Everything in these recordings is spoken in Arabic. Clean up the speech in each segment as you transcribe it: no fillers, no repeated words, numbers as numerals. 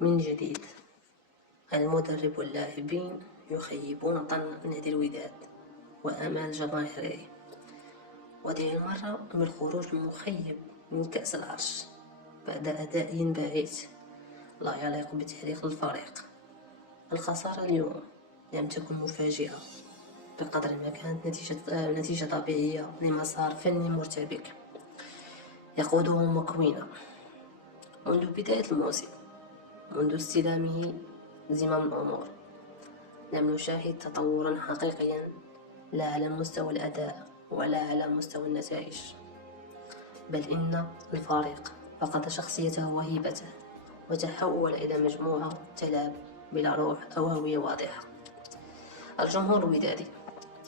من جديد. المدرب واللاعبين يخيبون ظن نادي الوداد وآمال جماهيره، وهذه المرة بالخروج المخيب من كأس العرش بعد أداء باهت لا يليق بتاريخ الفريق. الخسارة اليوم لم تكن مفاجئة بقدر ما كانت نتيجة طبيعية لمسار فني مرتبك يقوده مكوينة منذ بداية الموسم. منذ استلامه زمام الأمور لم نشاهد تطورا حقيقيا، لا على مستوى الأداء ولا على مستوى النتائج، بل إن الفريق فقد شخصيته وهيبته وتحول إلى مجموعة تلعب بلا روح أو هوية واضحة. الجمهور الودادي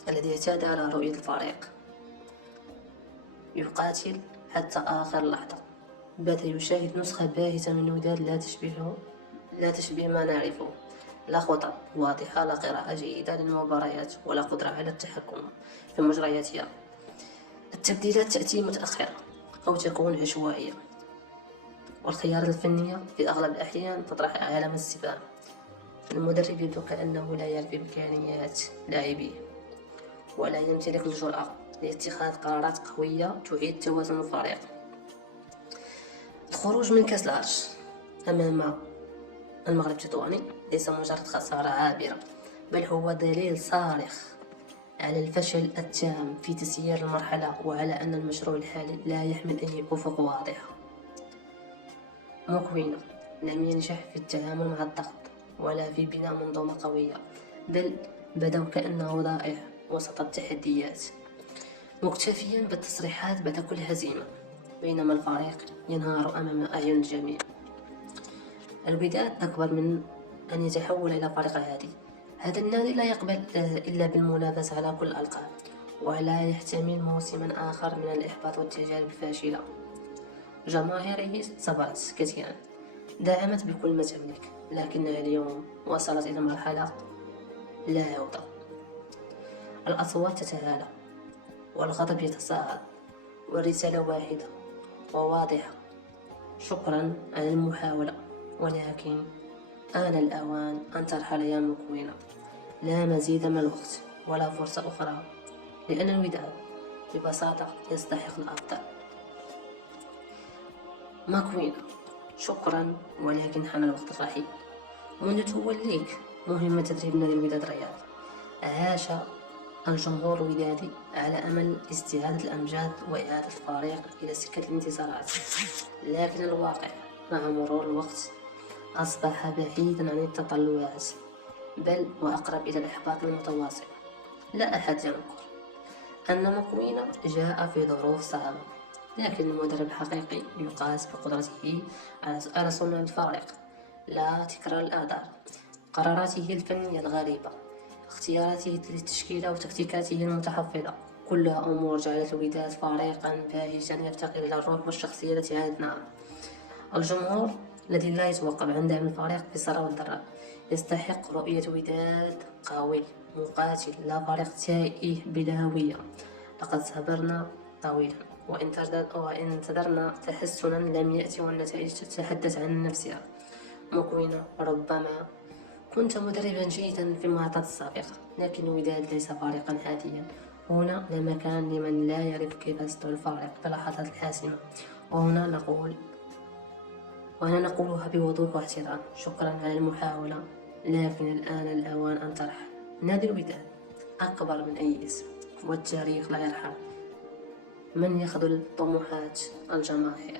الذي اعتاد على رؤية الفريق يقاتل حتى آخر لحظة بات يشاهد نسخة باهتة من الوداد لا تشبه ما نعرفه، لا خطط واضحة، لا قراءة جيدة للمباريات، ولا قدرة على التحكم في مجرياتها. التبديلات تأتي متأخرة أو تكون عشوائية، والخيارات الفنية في أغلب الأحيان تطرح علامة استفهام. المدرب يبدو كأنه لا يعرف إمكانيات لاعبيه ولا يمتلك الجرأة لاتخاذ قرارات قوية تعيد توازن الفريق. الخروج من كأس العرش أمام المغرب التطواني ليس مجرد خسارة عابرة، بل هو دليل صارخ على الفشل التام في تسيير المرحلة وعلى أن المشروع الحالي لا يحمل أي أفق واضحة. مكوينة لم ينجح في التعامل مع الضغط ولا في بناء منظومة قوية، بل بدأ كأنه ضائع وسط التحديات، مكتفيا بالتصريحات بعد كل هزيمة، بينما الفريق ينهار أمام أعين الجميع. الوداد أكبر من أن يتحول إلى فريق عادي. هذا النادي لا يقبل إلا بالمنافسة على كل الألقاب، ولا يحتمل موسما آخر من الإحباط والتجارب الفاشلة. جماهيره صبرت كثيرا، دعمت بكل ما تملك، لكنها اليوم وصلت إلى مرحلة لا عودة. الأصوات تتعالى والغضب يتصاعد، والرسالة واحدة وواضحة: شكرا على المحاولة، ولكن آن الأوان أن ترحل يا مكوينة. لا مزيد من الوقت ولا فرصة أخرى، لأن الوداد ببساطة يستحق الأفضل. مكوينة، شكرا، ولكن حان الوقت الرحيل. منذ توليك مهمة تدريب نادي الوداد الرياضي، عاش الجمهور الودادي على أمل استعادة الأمجاد وإعادة الفريق إلى سكة الانتصارات، لكن الواقع مع مرور الوقت أصبح بعيدا عن التطلعات، بل وأقرب إلى الإحباط المتواصل. لا أحد ينكر أن مكوينة جاء في ظروف صعبة، لكن المدرب الحقيقي يقاس بقدرته على صنع الفارق، لا تكرار الأعذار. قراراته الفنية الغريبة، اختياراته للتشكيلة وتكتيكاته المتحفظة، كلها أمور جعلت الوداد فريقا باهجا يفتقر إلى الروح والشخصية التي عهدناها. الجمهور الذي لا يتوقف عن دعم الفريق في السراء والضراء يستحق رؤية وداد قوي مقاتل، لا فريق تائه بلا هوية. لقد صبرنا طويلا، وإن انتظرنا تحسنا لم يأتي، والنتائج تتحدث عن نفسها. مكوينة، ربما كنت مدربا جيدا في المحطات السابقة، لكن الوداد ليس فريقا عاديا. هنا لا مكان لمن لا يعرف كيف يصنع الفارق في اللحظات الحاسمة. وهنا نقولها بوضوح واحترام: شكرا على المحاولة، لكن الآن الأوان أن ترحل. نادي الوداد أكبر من أي اسم، والتاريخ لا يرحل من يخذل طموحات الجماهير.